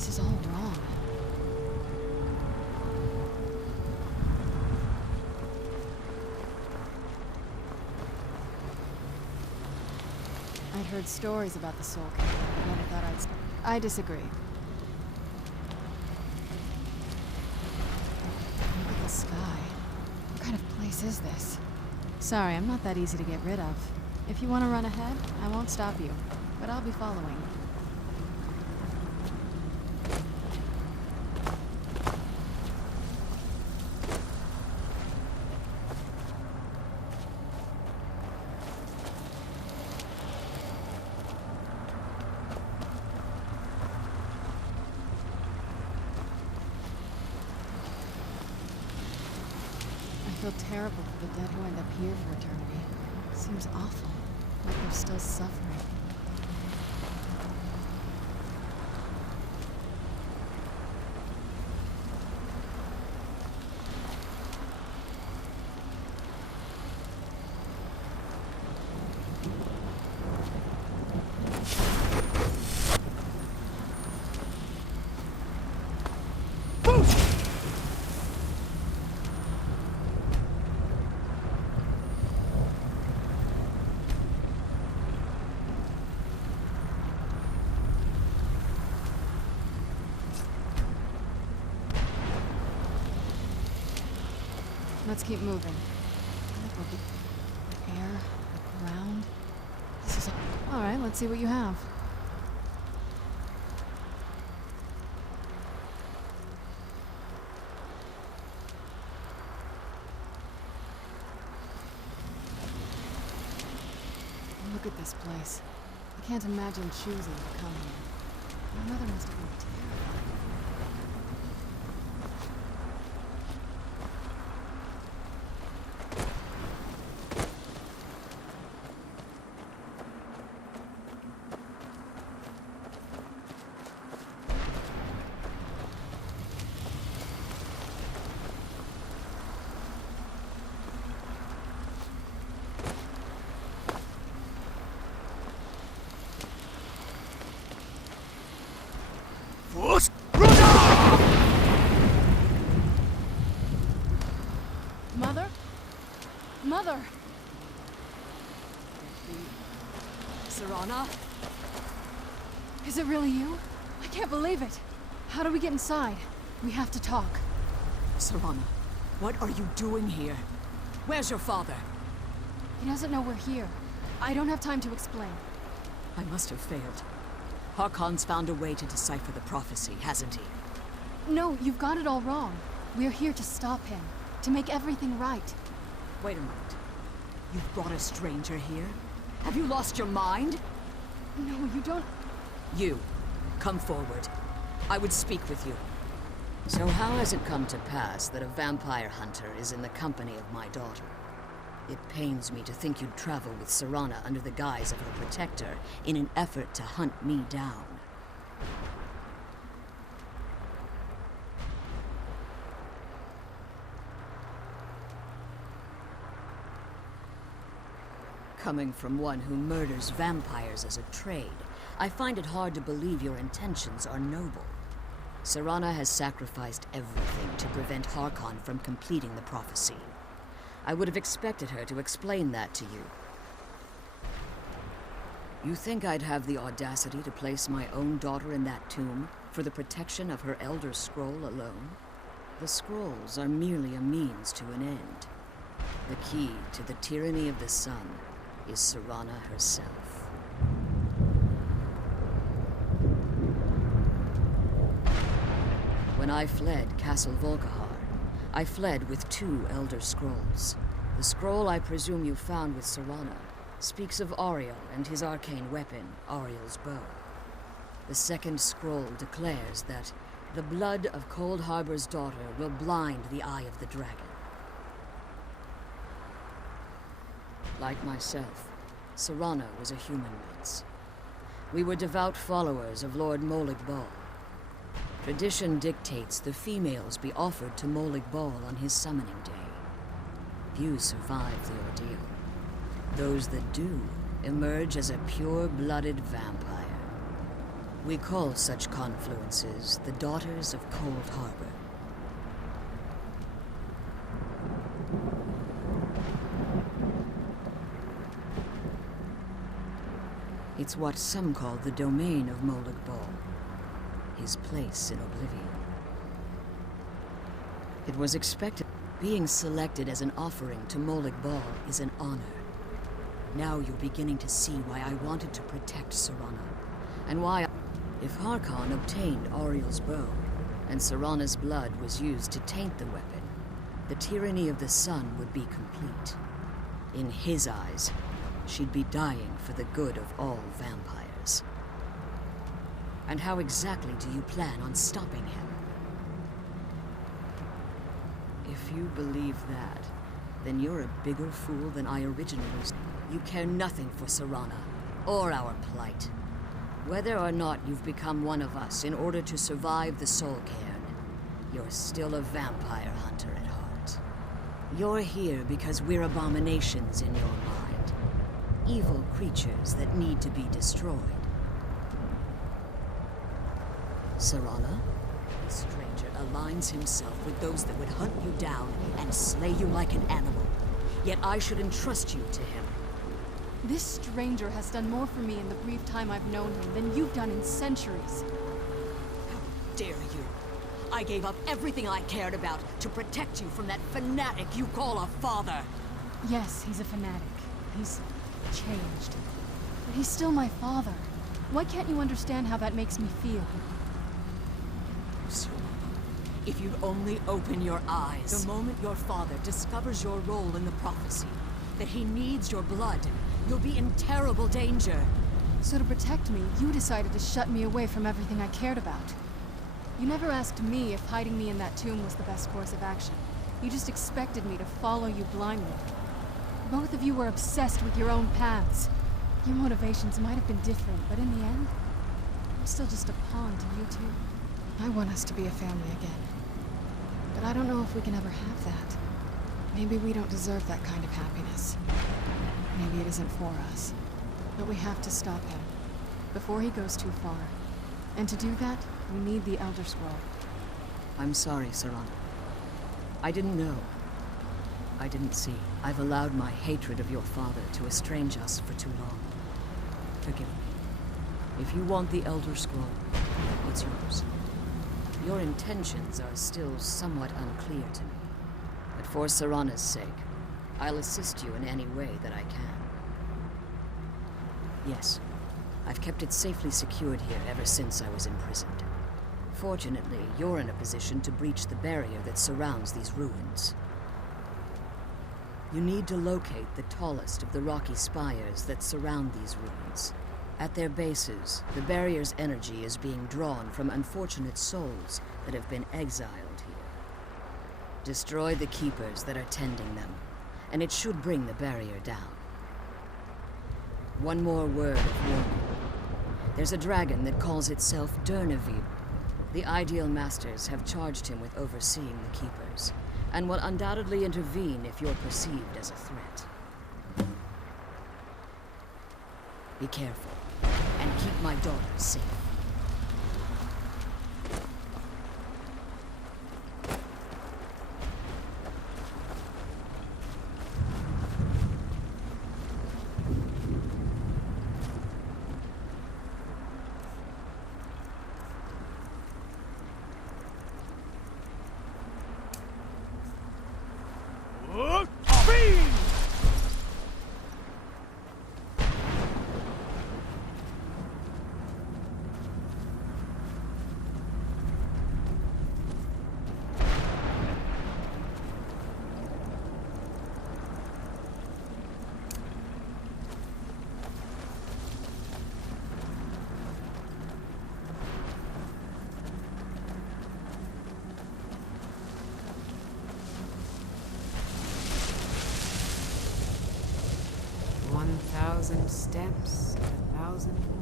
This is all wrong. I'd heard stories about the Soul Kingdom, but I never thought I disagree. Look at the sky. What kind of place is this? Sorry, I'm not that easy to get rid of. If you want to run ahead, I won't stop you, but I'll be following. I feel terrible for the dead who end up here for eternity. Seems awful, like they're still suffering. Let's keep moving. The air, the ground. This is all right. Let's see what you have. Look at this place. I can't imagine choosing to come here. My mother must have been terrified. Mother? Mother! Serana? Is it really you? I can't believe it. How do we get inside? We have to talk. Serana, what are you doing here? Where's your father? He doesn't know we're here. I don't have time to explain. I must have failed. Harkon's found a way to decipher the prophecy, hasn't he? No, you've got it all wrong. We're here to stop him. To make everything right. Wait a moment. You've brought a stranger here? Have you lost your mind? No, you don't... You, come forward. I would speak with you. So how has it come to pass that a vampire hunter is in the company of my daughter? It pains me to think you'd travel with Serana under the guise of her protector in an effort to hunt me down. Coming from one who murders vampires as a trade, I find it hard to believe your intentions are noble. Serana has sacrificed everything to prevent Harkon from completing the prophecy. I would have expected her to explain that to you. You think I'd have the audacity to place my own daughter in that tomb for the protection of her Elder Scroll alone? The scrolls are merely a means to an end. The key to the tyranny of the sun is Serana herself. When I fled Castle Volkihar, I fled with 2 Elder Scrolls. The scroll I presume you found with Serana speaks of Ariel and his arcane weapon, Ariel's bow. The second scroll declares that the blood of Cold Harbor's daughter will blind the eye of the dragon. Like myself, Serana was a human once. We were devout followers of Lord Molig Bal. Tradition dictates the females be offered to Molig Bal on his summoning day. Few survive the ordeal. Those that do emerge as a pure-blooded vampire. We call such confluences the Daughters of Cold Harbor. It's what some call the domain of Molag Bal, his place in oblivion. It was expected. Being selected as an offering to Molag Bal is an honor. Now you're beginning to see why I wanted to protect Serana, and why if Harkon obtained Auriel's bow, and Serana's blood was used to taint the weapon, the tyranny of the sun would be complete. In his eyes, she'd be dying for the good of all vampires. And how exactly do you plan on stopping him? If you believe that, then you're a bigger fool than I originally was. You care nothing for Serana, or our plight. Whether or not you've become one of us in order to survive the Soul Cairn, you're still a vampire hunter at heart. You're here because we're abominations in your mind. Evil creatures that need to be destroyed. Serana? The stranger aligns himself with those that would hunt you down and slay you like an animal. Yet I should entrust you to him. This stranger has done more for me in the brief time I've known him than you've done in centuries. How dare you? I gave up everything I cared about to protect you from that fanatic you call a father. Yes, he's a fanatic. He's changed. But he's still my father. Why can't you understand how that makes me feel? So, if you'd only open your eyes. The moment your father discovers your role in the prophecy, that he needs your blood, you'll be in terrible danger. So to protect me, you decided to shut me away from everything I cared about. You never asked me if hiding me in that tomb was the best course of action. You just expected me to follow you blindly. Both of you were obsessed with your own paths. Your motivations might have been different, but in the end, I'm still just a pawn to you two. I want us to be a family again. But I don't know if we can ever have that. Maybe we don't deserve that kind of happiness. Maybe it isn't for us. But we have to stop him, before he goes too far. And to do that, we need the Elder Scroll. I'm sorry, Serana. I didn't know. I didn't see. I've allowed my hatred of your father to estrange us for too long. Forgive me. If you want the Elder Scroll, it's yours. Your intentions are still somewhat unclear to me. But for Serana's sake, I'll assist you in any way that I can. Yes, I've kept it safely secured here ever since I was imprisoned. Fortunately, you're in a position to breach the barrier that surrounds these ruins. You need to locate the tallest of the rocky spires that surround these ruins. At their bases, the barrier's energy is being drawn from unfortunate souls that have been exiled here. Destroy the keepers that are tending them, and it should bring the barrier down. One more word of warning. There's a dragon that calls itself Dernavid. The Ideal Masters have charged him with overseeing the keepers, and will undoubtedly intervene if you're perceived as a threat. Be careful, and keep my daughter safe. Steps, 1,000 more.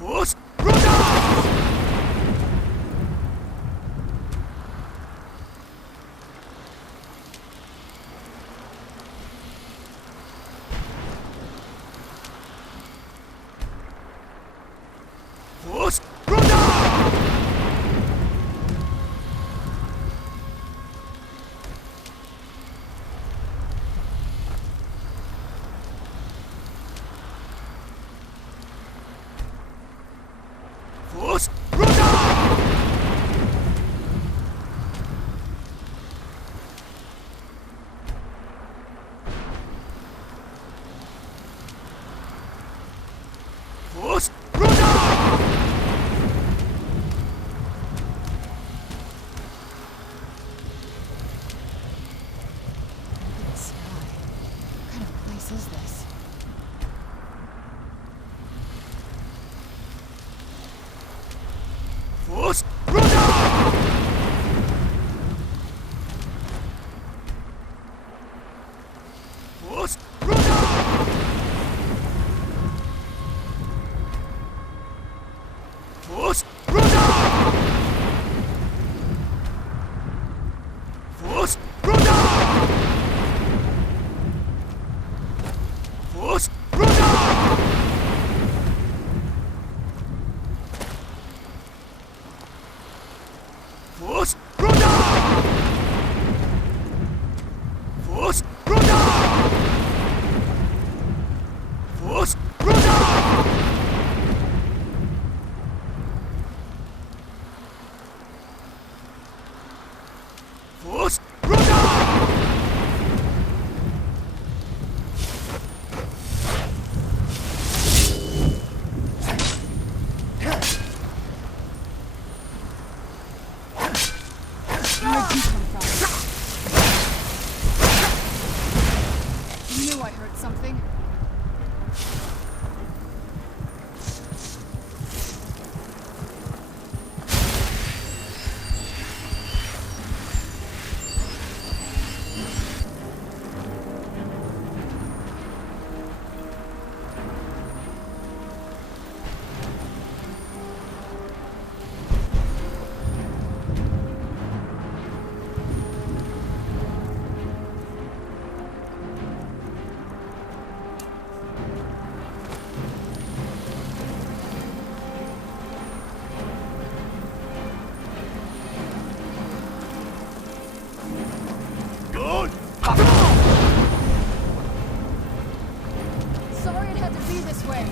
Look at the sky. What kind of place is this? Where'd you come from? Knew I heard something. Sorry it had to be this way.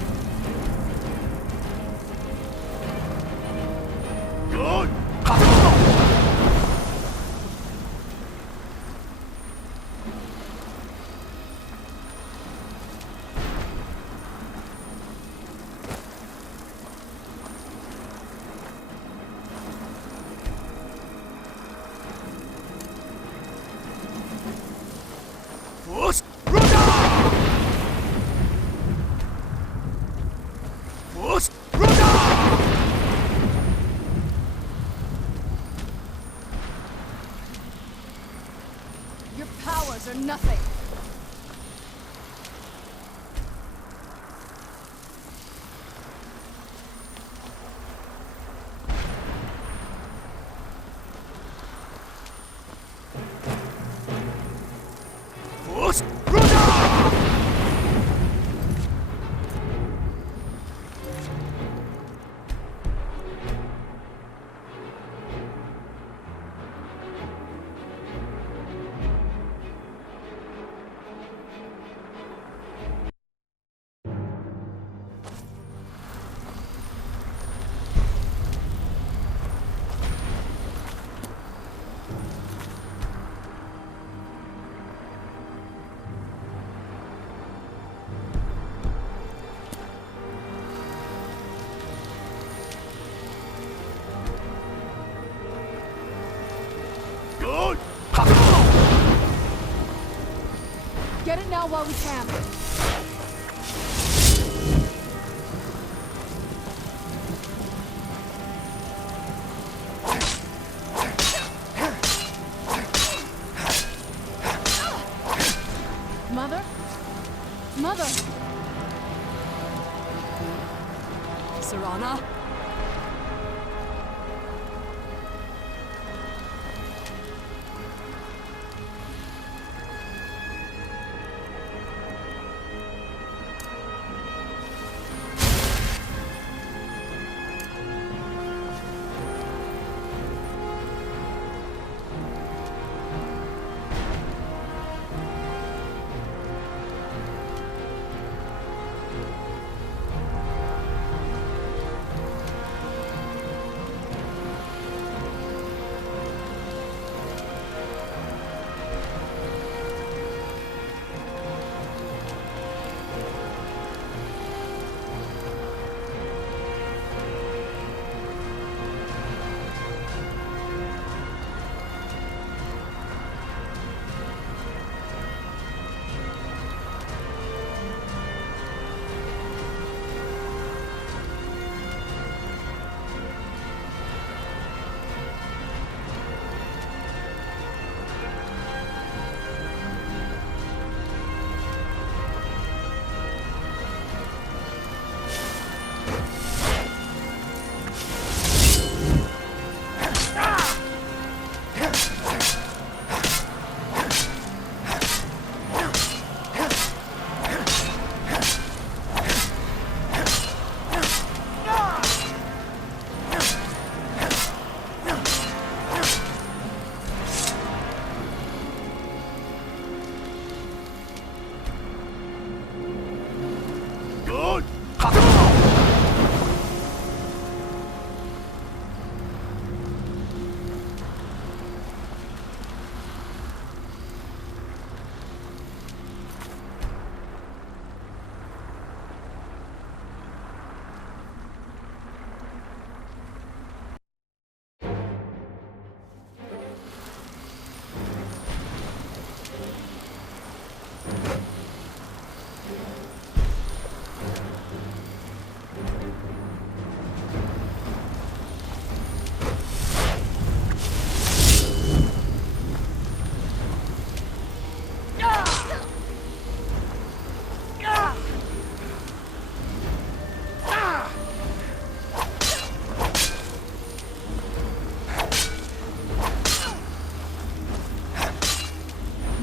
Your powers are nothing. Get it now while we can. Mother? Mother! Serana?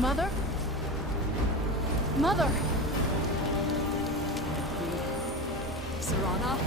Mother? Mother! Serana?